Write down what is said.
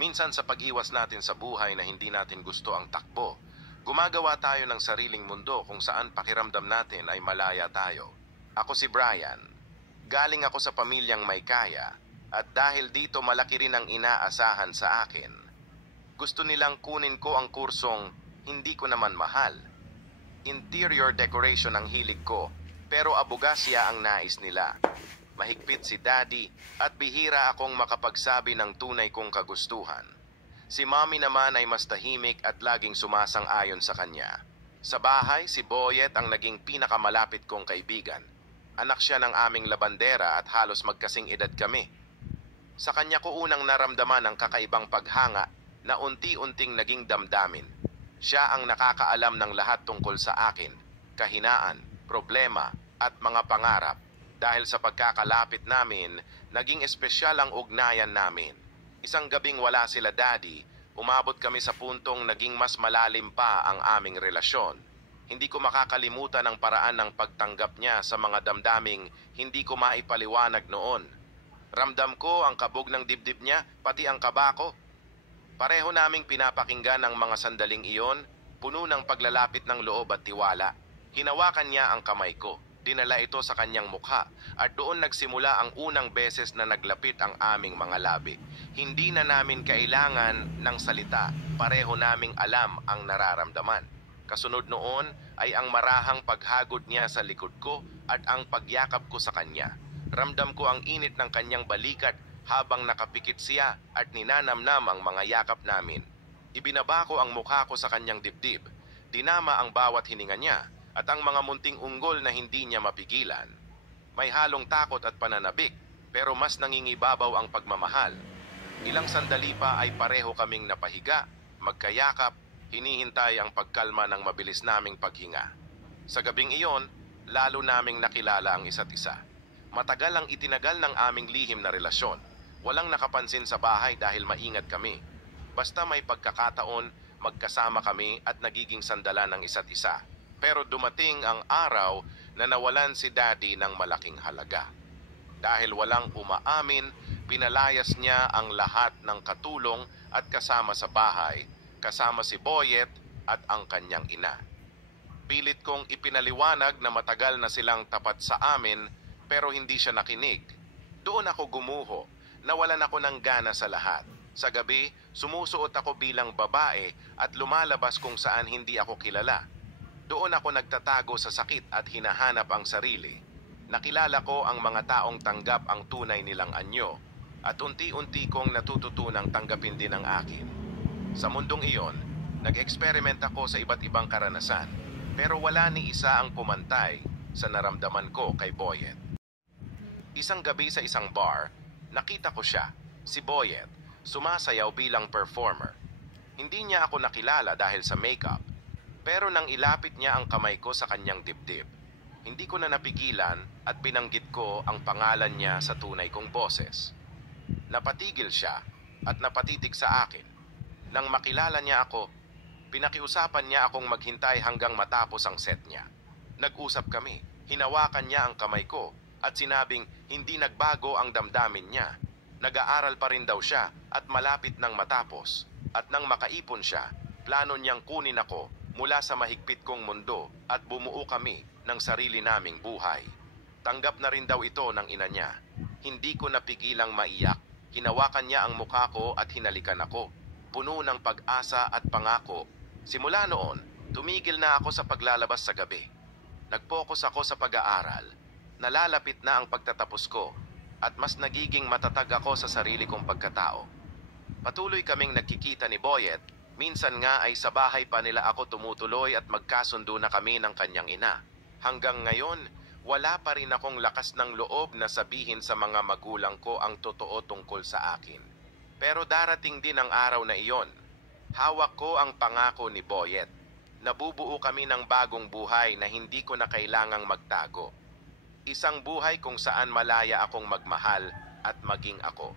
Minsan sa pag-iwas natin sa buhay na hindi natin gusto ang takbo, gumagawa tayo ng sariling mundo kung saan pakiramdam natin ay malaya tayo. Ako si Brian. Galing ako sa pamilyang may kaya at dahil dito malaki rin ang inaasahan sa akin. Gusto nilang kunin ko ang kursong hindi ko naman mahal. Interior decoration ang hilig ko pero abogasya ang nais nila. Mahigpit si Daddy at bihira akong makapagsabi ng tunay kong kagustuhan. Si Mommy naman ay mas tahimik at laging sumasang-ayon sa kanya. Sa bahay, si Boyet ang naging pinakamalapit kong kaibigan. Anak siya ng aming labandera at halos magkasing edad kami. Sa kanya ko unang naramdaman ang kakaibang paghanga na unti-unting naging damdamin. Siya ang nakakaalam ng lahat tungkol sa akin, kahinaan, problema at mga pangarap. Dahil sa pagkakalapit namin, naging espesyal ang ugnayan namin. Isang gabing wala sila Daddy, umabot kami sa puntong naging mas malalim pa ang aming relasyon. Hindi ko makakalimutan ang paraan ng pagtanggap niya sa mga damdaming hindi ko maipaliwanag noon. Ramdam ko ang kabog ng dibdib niya, pati ang kaba ko. Pareho naming pinapakinggan ang mga sandaling iyon, puno ng paglalapit ng loob at tiwala. Hinawakan niya ang kamay ko. Dinala ito sa kanyang mukha at doon nagsimula ang unang beses na naglapit ang aming mga labi. Hindi na namin kailangan ng salita, pareho naming alam ang nararamdaman. Kasunod noon ay ang marahang paghagod niya sa likod ko at ang pagyakap ko sa kanya. Ramdam ko ang init ng kanyang balikat habang nakapikit siya at ninanamnam ang mga yakap namin. Ibinaba ko ang mukha ko sa kanyang dibdib. Dinama ang bawat hininga niya at ang mga munting unggol na hindi niya mapigilan. May halong takot at pananabik, pero mas nangingibabaw ang pagmamahal. Ilang sandali pa ay pareho kaming napahiga, magkayakap, hinihintay ang pagkalma ng mabilis naming paghinga. Sa gabing iyon, lalo naming nakilala ang isa't isa. Matagal ang itinagal ng aming lihim na relasyon. Walang nakapansin sa bahay dahil maingat kami. Basta may pagkakataon, magkasama kami at nagiging sandalan ng isa't isa. Pero dumating ang araw na nawalan si Daddy ng malaking halaga. Dahil walang umaamin, pinalayas niya ang lahat ng katulong at kasama sa bahay, kasama si Boyet at ang kanyang ina. Pilit kong ipinaliwanag na matagal na silang tapat sa amin pero hindi siya nakinig. Doon ako gumuho, nawalan ako ng gana sa lahat. Sa gabi, sumusuot ako bilang babae at lumalabas kung saan hindi ako kilala. Doon ako nagtatago sa sakit at hinahanap ang sarili. Nakilala ko ang mga taong tanggap ang tunay nilang anyo at unti-unti kong natututunang tanggapin din ang akin. Sa mundong iyon, nag-experiment ako sa iba't ibang karanasan pero wala ni isa ang pumantay sa naramdaman ko kay Boyet. Isang gabi sa isang bar, nakita ko siya, si Boyet, sumasayaw bilang performer. Hindi niya ako nakilala dahil sa makeup. Pero nang ilapit niya ang kamay ko sa kanyang dibdib, hindi ko na napigilan at binanggit ko ang pangalan niya sa tunay kong boses. Napatigil siya at napatitig sa akin. Nang makilala niya ako, pinakiusapan niya akong maghintay hanggang matapos ang set niya. Nag-usap kami, hinawakan niya ang kamay ko at sinabing hindi nagbago ang damdamin niya. Nag-aaral pa rin daw siya at malapit nang matapos. At nang makaipon siya, plano niyang kunin ako mula sa mahigpit kong mundo at bumuo kami ng sarili naming buhay. Tanggap na rin daw ito ng ina niya. Hindi ko napigilang maiyak. Hinawakan niya ang mukha ko at hinalikan ako. Puno ng pag-asa at pangako. Simula noon, tumigil na ako sa paglalabas sa gabi. Nag-focus ako sa pag-aaral. Nalalapit na ang pagtatapos ko at mas nagiging matatag ako sa sarili kong pagkatao. Patuloy kaming nagkikita ni Boyet. Minsan nga ay sa bahay pa nila ako tumutuloy at magkasundo na kami ng kanyang ina. Hanggang ngayon, wala pa rin akong lakas ng loob na sabihin sa mga magulang ko ang totoo tungkol sa akin. Pero darating din ang araw na iyon. Hawak ko ang pangako ni Boyet. Nabubuo kami ng bagong buhay na hindi ko na kailangang magtago. Isang buhay kung saan malaya akong magmahal at maging ako.